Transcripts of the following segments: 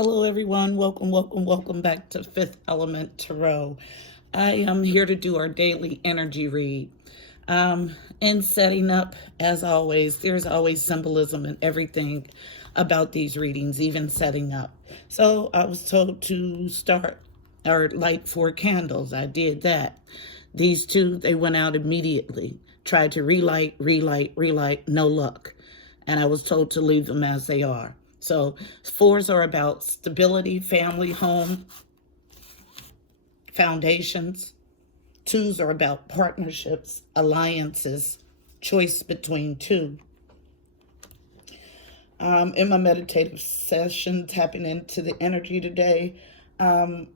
Hello, everyone. Welcome back to Fifth Element Tarot. I am here to do our daily energy read. And setting up, as always, there's always symbolism in everything about these readings, even setting up. So I was told to start or light 4 candles. I did that. These two, they went out immediately. Tried to relight, no luck. And I was told to leave them as they are. So 4s are about stability, family, home, foundations. 2s are about partnerships, alliances, choice between two. In my meditative session, tapping into the energy today, I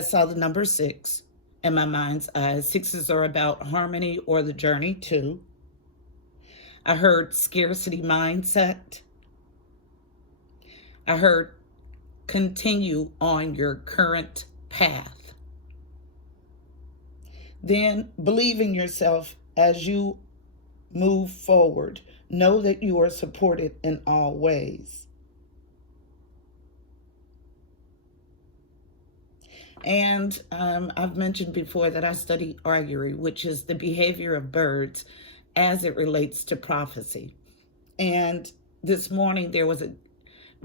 saw the number 6 in my mind's eye. 6s are about harmony or the journey to. I heard scarcity mindset. I heard continue on your current path. Then believe in yourself as you move forward. Know that you are supported in all ways. And I've mentioned before that I study augury, which is the behavior of birds as it relates to prophecy. And this morning there was a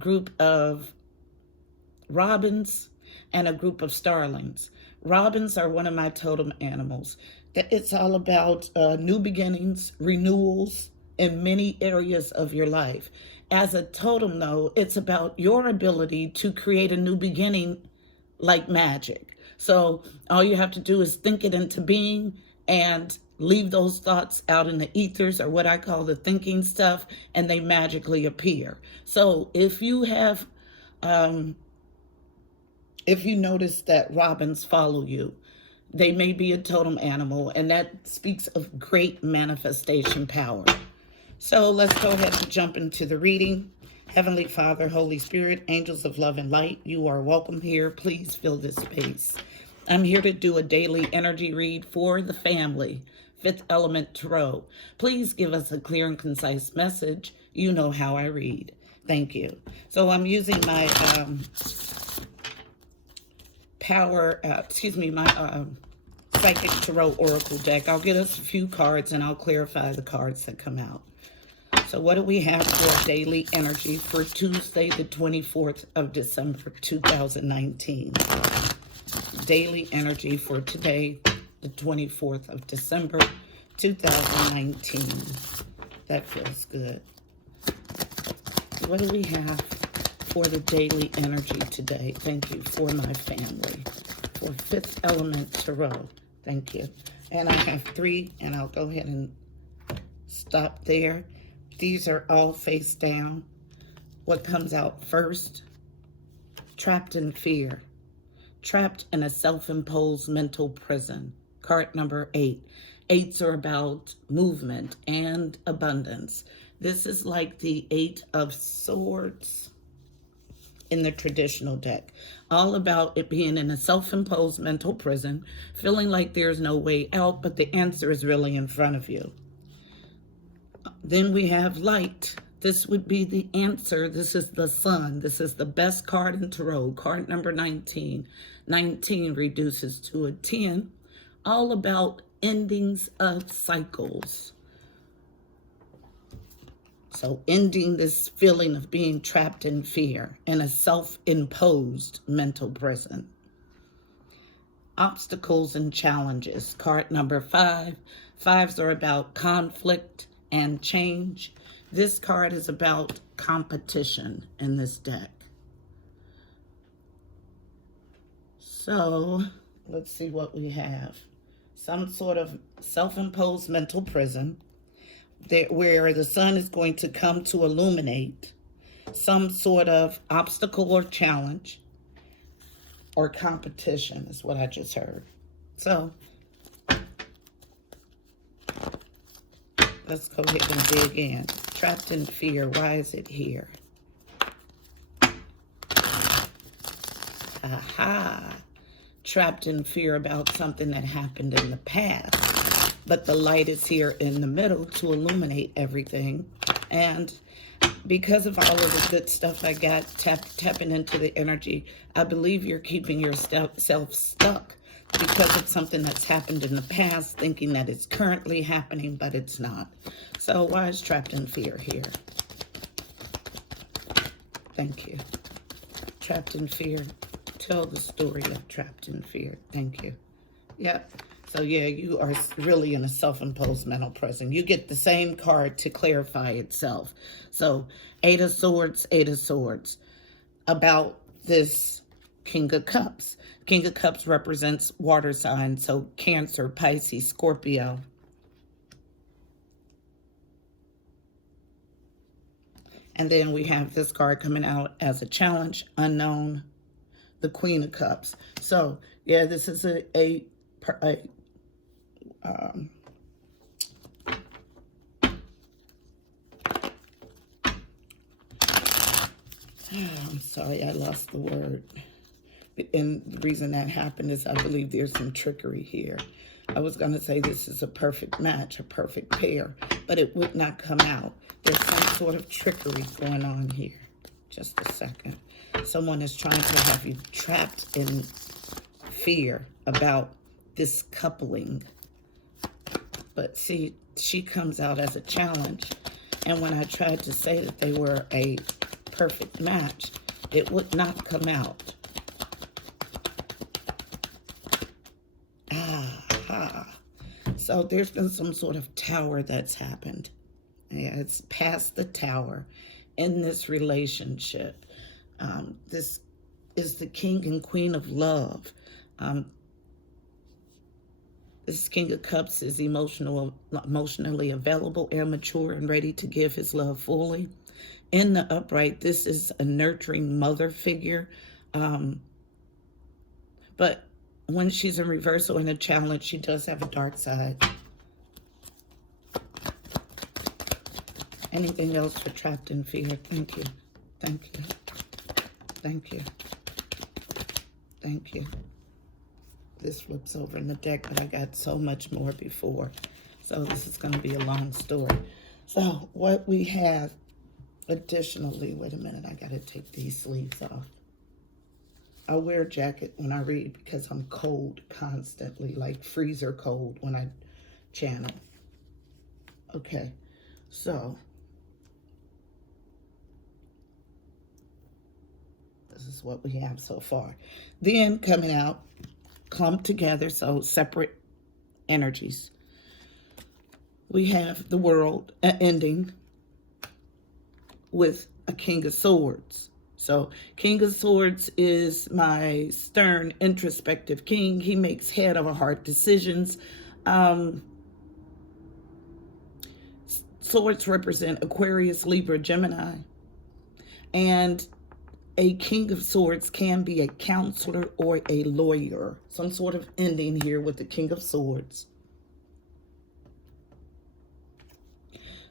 group of robins and a group of starlings. Robins are one of my totem animals. It's all about new beginnings, renewals in many areas of your life. As a totem, though, it's about your ability to create a new beginning like magic. So all you have to do is think it into being and leave those thoughts out in the ethers, or what I call the thinking stuff, and they magically appear. So if you have, if you notice that robins follow you, they may be a totem animal, and that speaks of great manifestation power. So let's go ahead and jump into the reading. Heavenly Father, Holy Spirit, angels of love and light, you are welcome here. Please fill this space. I'm here to do a daily energy read for the family, Fifth Element Tarot. Please give us a clear and concise message. You know how I read. Thank you. So I'm using my Psychic Tarot Oracle deck. I'll get us a few cards and I'll clarify the cards that come out. So what do we have for daily energy for Tuesday, the 24th of December, 2019? Daily energy for today, the 24th of December, 2019. That feels good. What do we have for the daily energy today? Thank you for my family. For Fifth Element Tarot. Thank you. And I have 3, and I'll go ahead and stop there. These are all face down. What comes out first? Trapped in fear. Trapped in a self-imposed mental prison. Card number 8. 8s are about movement and abundance. This is like the 8 of Swords in the traditional deck. All about it being in a self-imposed mental prison, feeling like there's no way out, but the answer is really in front of you. Then we have light. This would be the answer. This is the sun. This is the best card in Tarot. Card number 19. 19 reduces to a 10. All about endings of cycles. So ending this feeling of being trapped in fear in a self-imposed mental prison. Obstacles and challenges. Card number 5. 5s are about conflict and change. This card is about competition in this deck. So let's see what we have. Some sort of self-imposed mental prison where the sun is going to come to illuminate some sort of obstacle or challenge or competition is what I just heard. So let's go ahead and dig in. Trapped in fear. Why is it here? Aha. Trapped in fear about something that happened in the past. But the light is here in the middle to illuminate everything And because of all of the good stuff I got, tapping into the energy, I believe you're keeping yourself stuck because of something that's happened in the past, thinking that it's currently happening, but it's not. So why is trapped in fear here? Thank you. Trapped in fear. Tell the story of trapped in fear. Thank you. Yep. So yeah, you are really in a self-imposed mental prison. You get the same card to clarify itself. So Eight of Swords, Eight of Swords. About this King of Cups. King of Cups represents water signs. So Cancer, Pisces, Scorpio. And then we have this card coming out as a challenge, unknown, the Queen of Cups. So yeah, this is I'm sorry, I lost the word. And the reason that happened is I believe there's some trickery here. I was going to say this is a perfect match, a perfect pair, but it would not come out. There's some sort of trickery going on here. Just a second. Someone is trying to have you trapped in fear about this coupling. But see, she comes out as a challenge. And when I tried to say that they were a perfect match, it would not come out. So there's been some sort of tower that's happened. Yeah, it's past the tower in this relationship. This is the King and Queen of Love. This King of Cups is emotionally available and mature and ready to give his love fully. In the upright, this is a nurturing mother figure. But when she's in reversal in a challenge, she does have a dark side. Anything else for trapped in fear? Thank you. Thank you. Thank you. Thank you. This flips over in the deck, but I got so much more before. So this is going to be a long story. So what we have additionally, wait a minute, I got to take these sleeves off. I wear a jacket when I read because I'm cold constantly, like freezer cold when I channel. Okay, so this is what we have so far. Then coming out, clumped together, so separate energies. We have the world ending with a King of Swords. So King of Swords is my stern, introspective king. He makes head over heart decisions. Swords represent Aquarius, Libra, Gemini. And a King of Swords can be a counselor or a lawyer. Some sort of ending here with the King of Swords.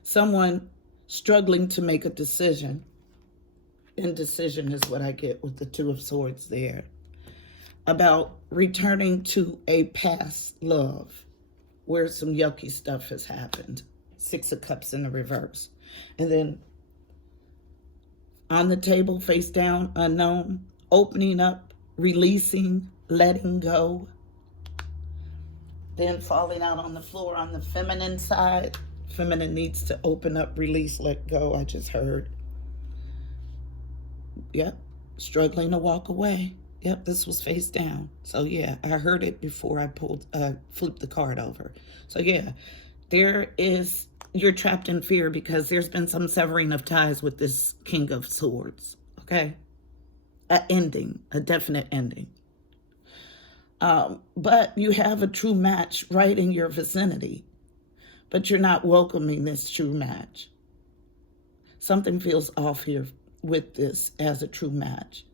Someone struggling to make a decision. Indecision is what I get with the Two of Swords there. About returning to a past love where some yucky stuff has happened. Six of Cups in the reverse. And then on the table, face down, unknown, opening up, releasing, letting go. Then falling out on the floor on the feminine side. Feminine needs to open up, release, let go, I just heard. Yep, struggling to walk away. Yep, this was face down. So yeah, I heard it before I flipped the card over. So yeah, you're trapped in fear because there's been some severing of ties with this King of Swords, okay? A definite ending. But you have a true match right in your vicinity, but you're not welcoming this true match. Something feels off here with this as a true match.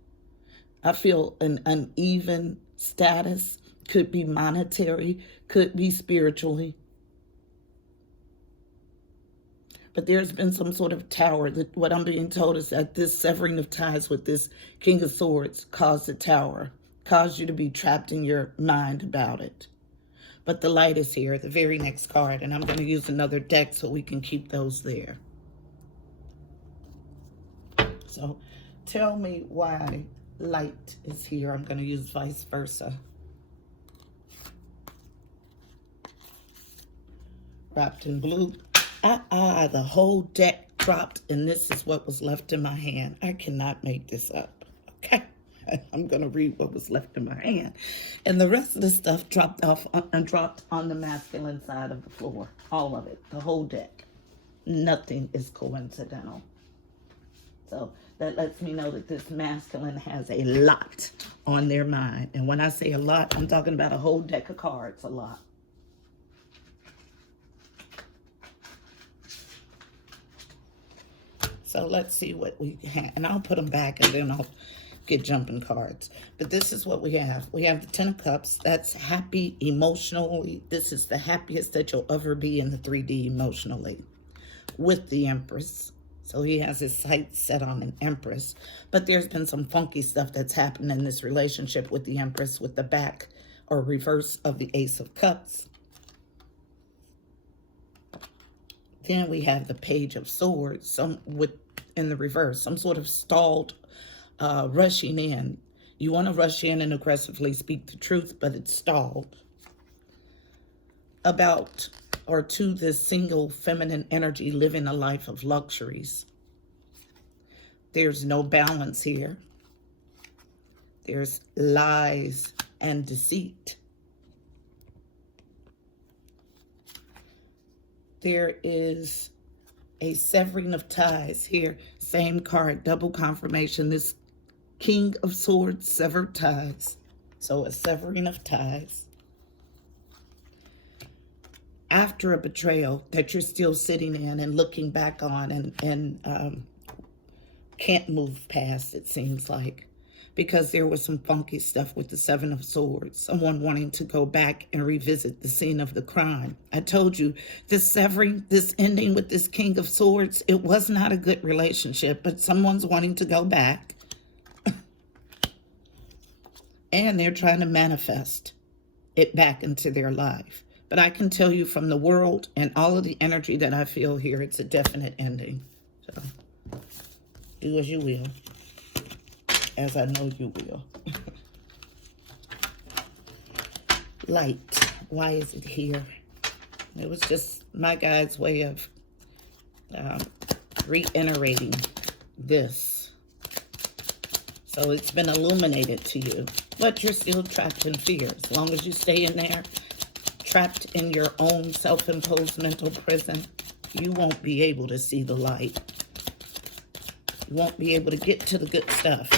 I feel an uneven status, could be monetary, could be spiritually. But there's been some sort of tower. What I'm being told is that this severing of ties with this King of Swords caused the tower, caused you to be trapped in your mind about it. But the light is here, the very next card, and I'm going to use another deck so we can keep those there. So tell me why light is here. I'm going to use vice versa. Wrapped in blue. The whole deck dropped, and this is what was left in my hand. I cannot make this up, okay? I'm going to read what was left in my hand. And the rest of the stuff dropped off and dropped on the masculine side of the floor. All of it, the whole deck. Nothing is coincidental. So that lets me know that this masculine has a lot on their mind. And when I say a lot, I'm talking about a whole deck of cards, a lot. So let's see what we have. And I'll put them back and then I'll get jumping cards. But this is what we have. We have the Ten of Cups. That's happy emotionally. This is the happiest that you'll ever be in the 3D emotionally. With the Empress. So he has his sights set on an Empress. But there's been some funky stuff that's happened in this relationship with the Empress, with the back or reverse of the Ace of Cups. Then we have the Page of Swords, in the reverse, some sort of stalled rushing in. You want to rush in and aggressively speak the truth, but it's stalled. About or to this single feminine energy living a life of luxuries. There's no balance here. There's lies and deceit. There is a severing of ties here. Same card, double confirmation. This King of Swords, severed ties. So a severing of ties. After a betrayal that you're still sitting in and looking back on and can't move past, it seems like. Because there was some funky stuff with the Seven of Swords. Someone wanting to go back and revisit the scene of the crime. I told you, this severing, this ending with this King of Swords, it was not a good relationship, but someone's wanting to go back. And they're trying to manifest it back into their life. But I can tell you from the world and all of the energy that I feel here, it's a definite ending. So, do as you will. As I know you will. Light. Why is it here? It was just my guide's way of reiterating this. So it's been illuminated to you. But you're still trapped in fear. As long as you stay in there, trapped in your own self-imposed mental prison, you won't be able to see the light. You won't be able to get to the good stuff.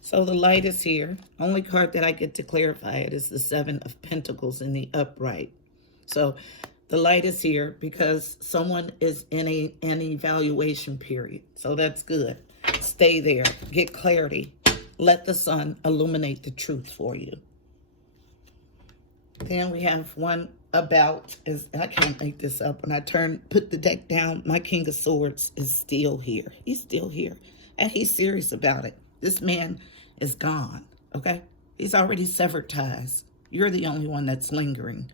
So the light is here. Only card that I get to clarify it is the Seven of Pentacles in the upright. So the light is here because someone is in an evaluation period. So that's good. Stay there. Get clarity. Let the sun illuminate the truth for you. Then we have one about, I can't make this up. When I put the deck down, my King of Swords is still here. He's still here. And he's serious about it. This man is gone, okay? He's already severed ties. You're the only one that's lingering.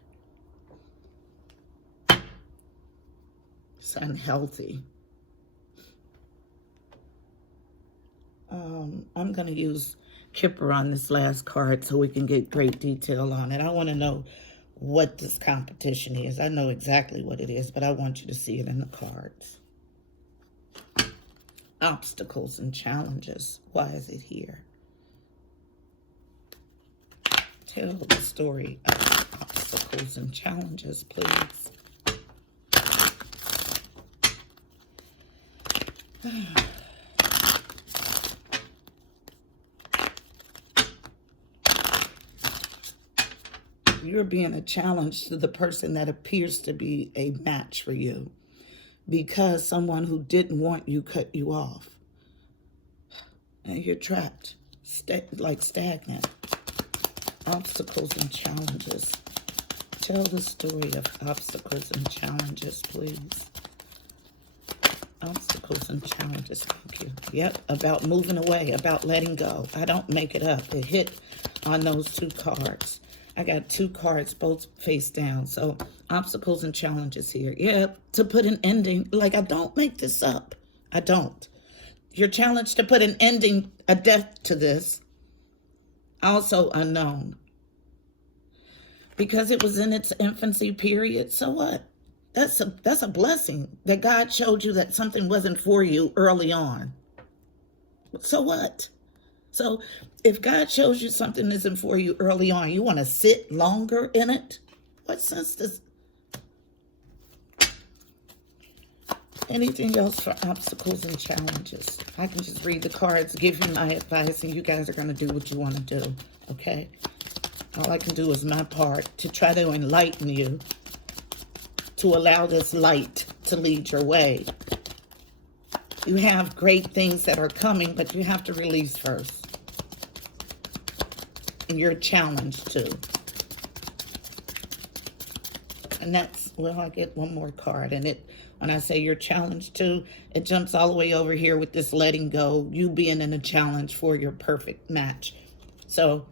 It's unhealthy. I'm going to use Kipper on this last card so we can get great detail on it. I want to know what this competition is. I know exactly what it is, but I want you to see it in the cards. Obstacles and challenges. Why is it here? Tell the story of obstacles and challenges, please. You're being a challenge to the person that appears to be a match for you because someone who didn't want you cut you off. And you're trapped, like stagnant. Obstacles and challenges. Tell the story of obstacles and challenges, please. Obstacles and challenges, thank you. Yep, about moving away, about letting go. I don't make it up. It hit on those two cards. I got two cards, both face down. So, obstacles and challenges here. Yep, to put an ending. Like, I don't make this up. I don't. You're challenged to put an ending, a death to this, also unknown. Because it was in its infancy period, so what? That's a blessing that God showed you that something wasn't for you early on. So what? So if God shows you something isn't for you early on, you want to sit longer in it? What sense does anything else for obstacles and challenges? I can just read the cards, give you my advice, and you guys are going to do what you want to do, okay? All I can do is my part to try to enlighten you, to allow this light to lead your way. You have great things that are coming, but you have to release first. And you're challenged too. And that's, well, I get one more card. And when I say you're challenged too, it jumps all the way over here with this letting go, you being in a challenge for your perfect match. So,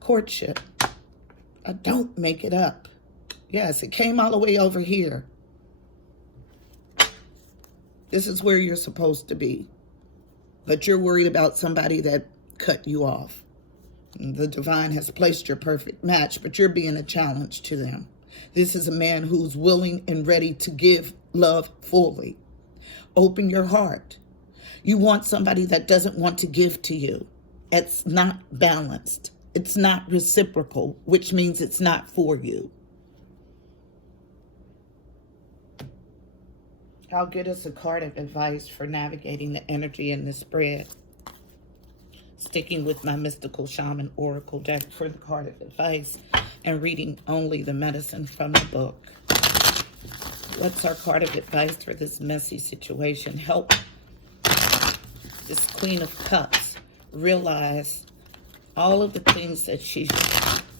courtship. Don't make it up. Yes, it came all the way over here. This is where you're supposed to be. But you're worried about somebody that cut you off. The divine has placed your perfect match, but you're being a challenge to them. This is a man who's willing and ready to give love fully. Open your heart. You want somebody that doesn't want to give to you. It's not balanced. It's not reciprocal, which means it's not for you. I'll get us a card of advice for navigating the energy in this spread. Sticking with my mystical shaman oracle deck for the card of advice and reading only the medicine from the book. What's our card of advice for this messy situation? Help this Queen of Cups realize all of the things that she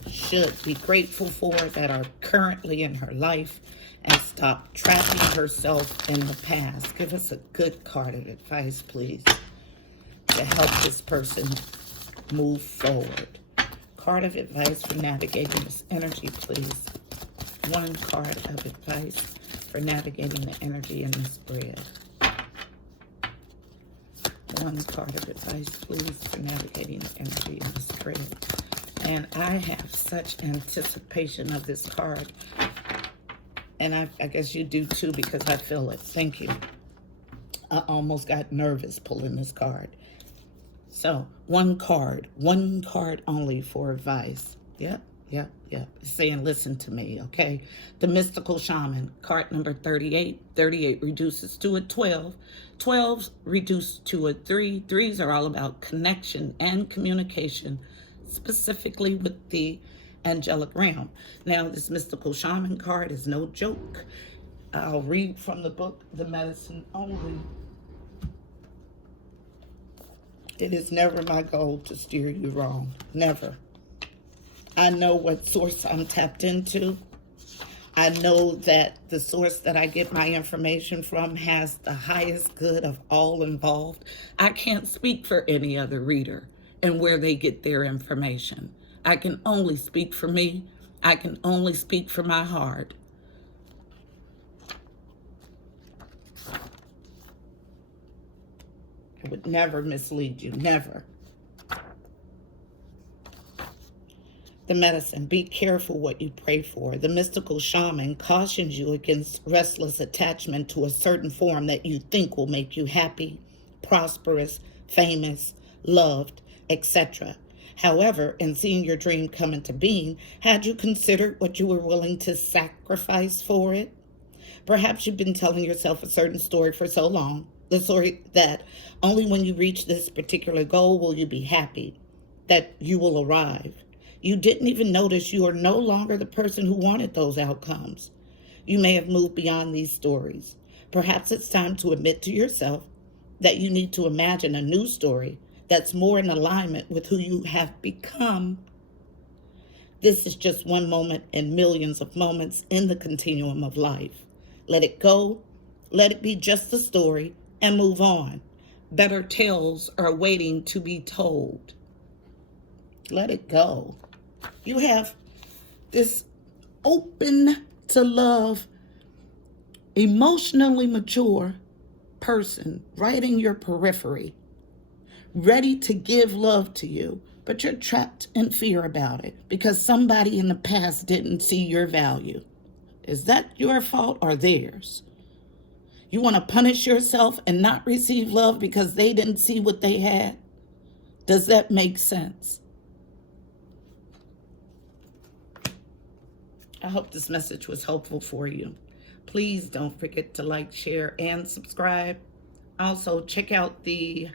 should be grateful for that are currently in her life and stop trapping herself in the past. Give us a good card of advice, please, to help this person move forward. Card of advice for navigating this energy, please. One card of advice for navigating the energy in this spread. One card of advice, please, for navigating the energy in this spread. And I have such anticipation of this card. And I guess you do too, because I feel it. Thank you. I almost got nervous pulling this card. So, one card only for advice. Yep. It's saying, listen to me, okay? The Mystical Shaman, card number 38. 38 reduces to a 12. 12s reduce to a 3. 3s are all about connection and communication, specifically with the angelic realm. Now, this Mystical Shaman card is no joke. I'll read from the book, The Medicine Only. It is never my goal to steer you wrong. Never. I know what source I'm tapped into. I know that the source that I get my information from has the highest good of all involved. I can't speak for any other reader and where they get their information. I can only speak for me. I can only speak for my heart. I would never mislead you, never. The medicine, be careful what you pray for. The Mystical Shaman cautions you against restless attachment to a certain form that you think will make you happy, prosperous, famous, loved, etc. However, in seeing your dream come into being, had you considered what you were willing to sacrifice for it? Perhaps you've been telling yourself a certain story for so long, the story that only when you reach this particular goal will you be happy, that you will arrive. You didn't even notice you are no longer the person who wanted those outcomes. You may have moved beyond these stories. Perhaps it's time to admit to yourself that you need to imagine a new story that's more in alignment with who you have become. This is just one moment in millions of moments in the continuum of life. Let it go. Let it be just a story and move on. Better tales are waiting to be told. Let it go. You have this open to love, emotionally mature person right in your periphery, ready to give love to you, but you're trapped in fear about it because somebody in the past didn't see your value. Is that your fault or theirs? You want to punish yourself and not receive love because they didn't see what they had? Does that make sense? I hope this message was helpful for you. Please don't forget to like, share, and subscribe. Also, check out the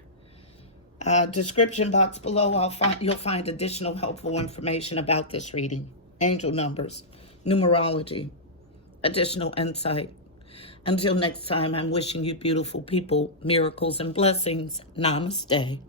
description box below. You'll find additional helpful information about this reading, angel numbers, numerology, additional insight. Until next time, I'm wishing you beautiful people miracles and blessings. Namaste.